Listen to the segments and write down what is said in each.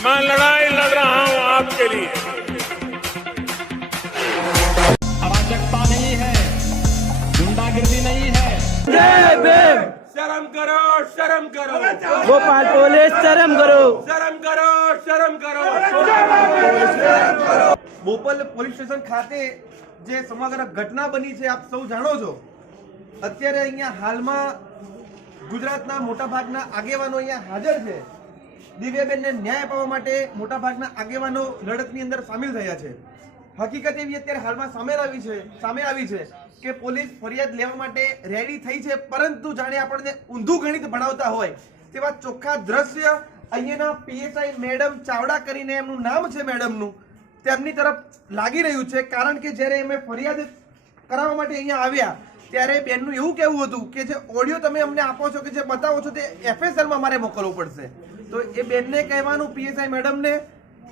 मैं लड़ाई लड़ रहा हूं आपके लिए। अराजकता नहीं है, गुंडागिर्दी नहीं है। जय भीम। शर्म करो, शर्म करो, भोपाल पुलिस शर्म करो, शर्म करो, शर्म करो। બોપલ પોલીસ સ્ટેશન ખાતે જે સમગ્ર ઘટના બની છે આપ સૌ જાણો છો। અત્યારે અહીંયા હાલમાં ગુજરાતના મોટાભાગના આગેવાનો અહીંયા હાજર છે। દિવ્યાબેનને ન્યાય અપાવવા માટે મોટાભાગના આગેવાનો લડતની અંદર સામેલ થયા છે। હકીકત એવી અત્યારે હાલમાં સામે આવી છે કે પોલીસ ફરિયાદ લેવા માટે રેડી થઈ છે, પરંતુ જાણે આપણને ઊંધું ગણિત ભણાવતા હોય તેવા ચોખ્ખા દ્રશ્ય અહીંયાના પીએસઆઈ મેડમ ચાવડા કરીને એમનું નામ છે મેડમનું, તેમની તરફ લાગી રહ્યું છે। કારણ કે જ્યારે અમે ફરિયાદ કરાવવા માટે અહીંયા આવ્યા ત્યારે બેનનું એવું કહેવું હતું કે જે ઓડિયો તમે અમને આપો છો કે જે બતાવો છો તે એફએસએલમાં અમારે મોકલવું પડશે। તો એ બેનને કહેવાનું પીએસઆઈ મેડમને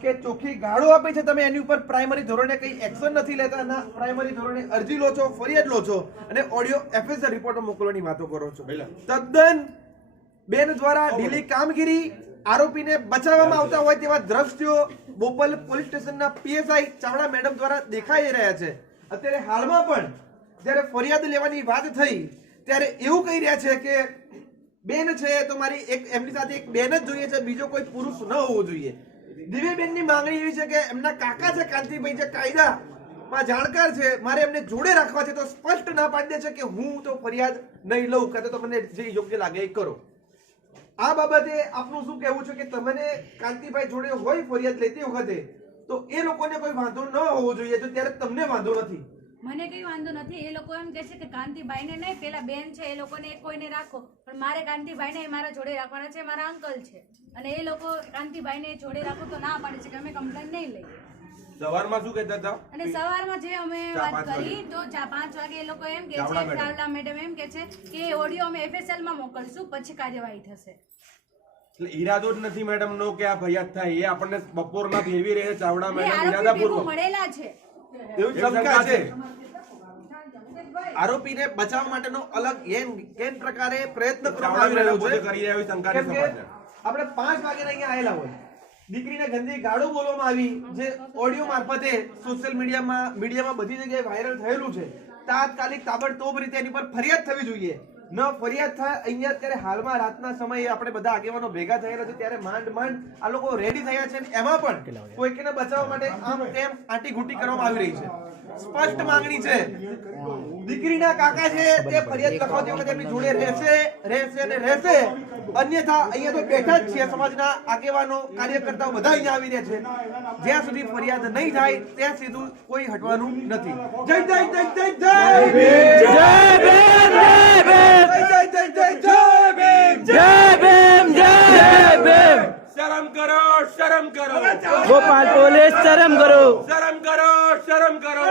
કે ચોખ્ખી ગાળો આપી છે તમે એની ઉપર પ્રાઇમરી ધોરણે કઈ એક્શન નથી લેતા, ના પ્રાઇમરી ધોરણે અરજી લો છો, ફરિયાદ લો છો અને ઓડિયો એફએસએલ રિપોર્ટ મોકલવાની વાતો કરો છો। તદ્દન બેન દ્વારા ઢીલી કામગીરી, આરોપીને બચાવવામાં આવતા હોય તેવા દ્રશ્યો બોપલ પોલીસ સ્ટેશનના પીએસઆઈ ચાવડા મેડમ દ્વારા દેખાઈ રહ્યા છે। અત્યારે હાલમાં પણ જ્યારે ફરિયાદ લેવાની વાત થઈ ત્યારે એવું કહી રહ્યા છે કે બેન છે તો મારી એક એમની સાથે એક બેન જ જોઈએ છે, બીજો કોઈ પુરુષ ન હોવો જોઈએ। દિવ્યાબેનની માંગણી એવી છે કે એમના કાકા છે કાંતિભાઈ જે કાયદામાં જાણકાર છે, મારે એમને જોડે રાખવા છે, તો સ્પષ્ટ ના પાડી દે છે કે હું તો ફરિયાદ નહીં લઉં, કાં તો મને જે યોગ્ય લાગે એ કરો। આ બાબતે આપનું શું કહેવું છે કે તમને કાંતિભાઈ જોડે હોય ફરિયાદ લેતી વખતે તો એ લોકોને કોઈ વાંધો ન હોવો જોઈએ, તો ત્યારે તમને વાંધો નથી? મને કઈ વાંધો નથી। એ લોકો એમ કહે છે કે કાંતિભાઈને નહીં, પેલા બેન છે એ લોકોને કોઈને રાખો, પણ મારે કાંતિભાઈને મારા જોડે રાખવાના છે, મારા અંકલ છે અને એ લોકો કાંતિભાઈને જોડે રાખો તો ના પાડે છે કે અમે કમ્પ્લેન નહીં લઈએ। સવારમાં શું કહેતા હતા? અને સવારમાં જે અમે વાત કરી તો 5 વાગે એ લોકો એમ કે છે, ચાવડા મેડમ એમ કે છે કે ઓડિયો અમે એફએસએલ માં મોકલશું, પછી કાર્યવાહી થશે। એટલે ઈરાદો જ નથી મેડમ નો કે આ ફરિયાદ થાય, એ આપણને બપોરના ભેવી રહે ચાવડા મેડમ ઈરાદાપૂર્વક મળેલા છે એવું શંકા છે। આરોપીને બચાવવા માટેનો અલગ કેન પ્રકારે પ્રયત્ન કરવામાં આવી રહ્યો છે। કેમ કે આપણે 5 વાગે અહીંયા આવેલા હોય, દીકરીને ગંદી ગાળો બોલવામાં આવી જે ઓડિયો મારફતે સોશિયલ મીડિયામાં બધી જગ્યાએ વાયરલ થયેલું છે। તાત્કાલિક તાબડતોબ રીતે એની પર ફરિયાદ થવી જોઈએ, ન ફરિયાદ થાય। અહીંયા અત્યારે હાલમાં રાતના સમયે આપણે બધા આગેવાનો ભેગા થયેલા છે ત્યારે માંડ આ લોકો રેડી થયા છે, એમાં પણ કોઈકને બચાવવા માટે આમ તેમ આંટી ઘૂંટી કરવામાં આવી રહી છે। સ્પષ્ટ માંગણી છે, દીકરીના કાકા છે તે ફરિયાદ લખવાતી વખતે એમની જોડે રહેશે અને રહેશે, અન્યથા અહીંયા તો બેઠા જ છે સમાજના આગેવાનો, કાર્યકર્તાઓ બધા અહીંયા આવી રહ્યા છે। જ્યાં સુધી ફરિયાદ નહીં થાય ત્યાં સુધી કોઈ હટવાનું નથી। જય જય જય જય જય ભીમ, જય ભીમ, જય ભીમ, જય જય જય જય ભીમ, જય ભીમ, જય ભીમ। शर्म करो, शर्म करो, भोपाल पुलिस शर्म करो, शर्म करो, शर्म करो।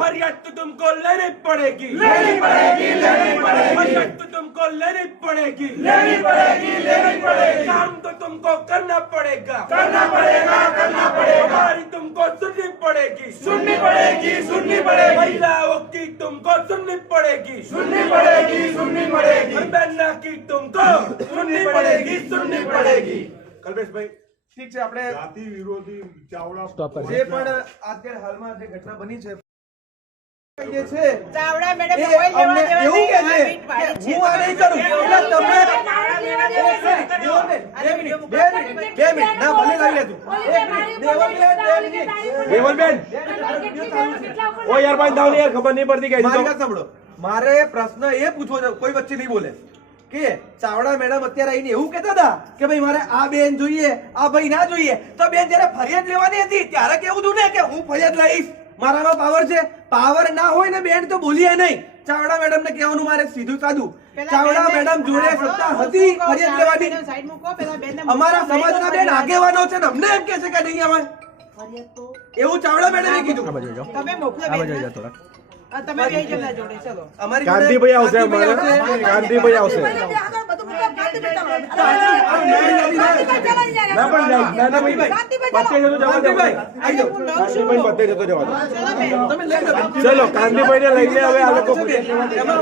फरियाद तो तुमको लेनी पड़ेगी, लेनी पड़ेगी, लेनी पड़ेगी। फरियाद तो तुमको लेनी पड़ेगी, लेनी पड़ेगी, लेनी पड़ेगी। काम तो तुमको करना पड़ेगा, करना पड़ेगा, करना पड़ेगा। हमारी तुमको सुननी पड़ेगी, सुननी पड़ेगी, सुननी पड़ेगी। महिलाओं की तुमको सुननी पड़ेगी, सुननी पड़ेगी, सुननी पड़ेगी। बहना की तुमको सुननी पड़ेगी, सुननी पड़ेगी। कल्पेशભાઈ ઠીક છે, આપણે જાતિ વિરોધી ચાવડા જે પણ અત્યારે હાલમાં જે ઘટના બની છે કહીએ છે ચાવડા મેડમ એ કોઈ લેવા અમને દેવા એવું કહે નહીં, છે એમાં કે હું આ નહીં કરું એટલે તમને બે મિનિટ ના ભલે લાવી લેતું દેવલબેન ઓ યાર ભાઈ દાવ યાર ખબર નહીં પડતી કે મારી વાત સાંભળો, મારે પ્રશ્ન એ પૂછવો છે, કોઈ વચ્ચે નહીં બોલે કે ચાવડા મેડમ અત્યારે આવીને એવું કહેતા હતા કે ભાઈ મારે આ બેન જોઈએ, આ ભાઈ ના જોઈએ, તો બેન જયારે ફરિયાદ લેવાની હતી ત્યારે કેવું હતું ને કે હું ફરિયાદ લઈશ, મારામાં પાવર છે। પાવર ના હોય ને બેન તો બોલીએ નહીં। ચાવડા મેડમ ને કહેવાનું મારે સીધું સાદું, ચાવડા મેડમ જોડે સત્તા હતી ફરિયાદ લેવાની। સાઈડ મૂકો, પેલા બેનને અમારા સમાજના બેન આગેવાનો છે ને અમને એમ કહે છે કે નહીં આવે, એવું ચાવડા મેડમે કીધું। તમે મોકલો બેનને। તમે બે જણા જોડે ચલો। અમારી કાંતિભાઈ આવશે, કાંતિભાઈ આવશે। ના પણ ના ભાઈ પત્તે જતો જવા દો, કાંતિભાઈ પત્તે જતો જવા દો। તમે લઈ લો, ચલો કાંતિભાઈ ને લઈને હવે આ લોકો એમાં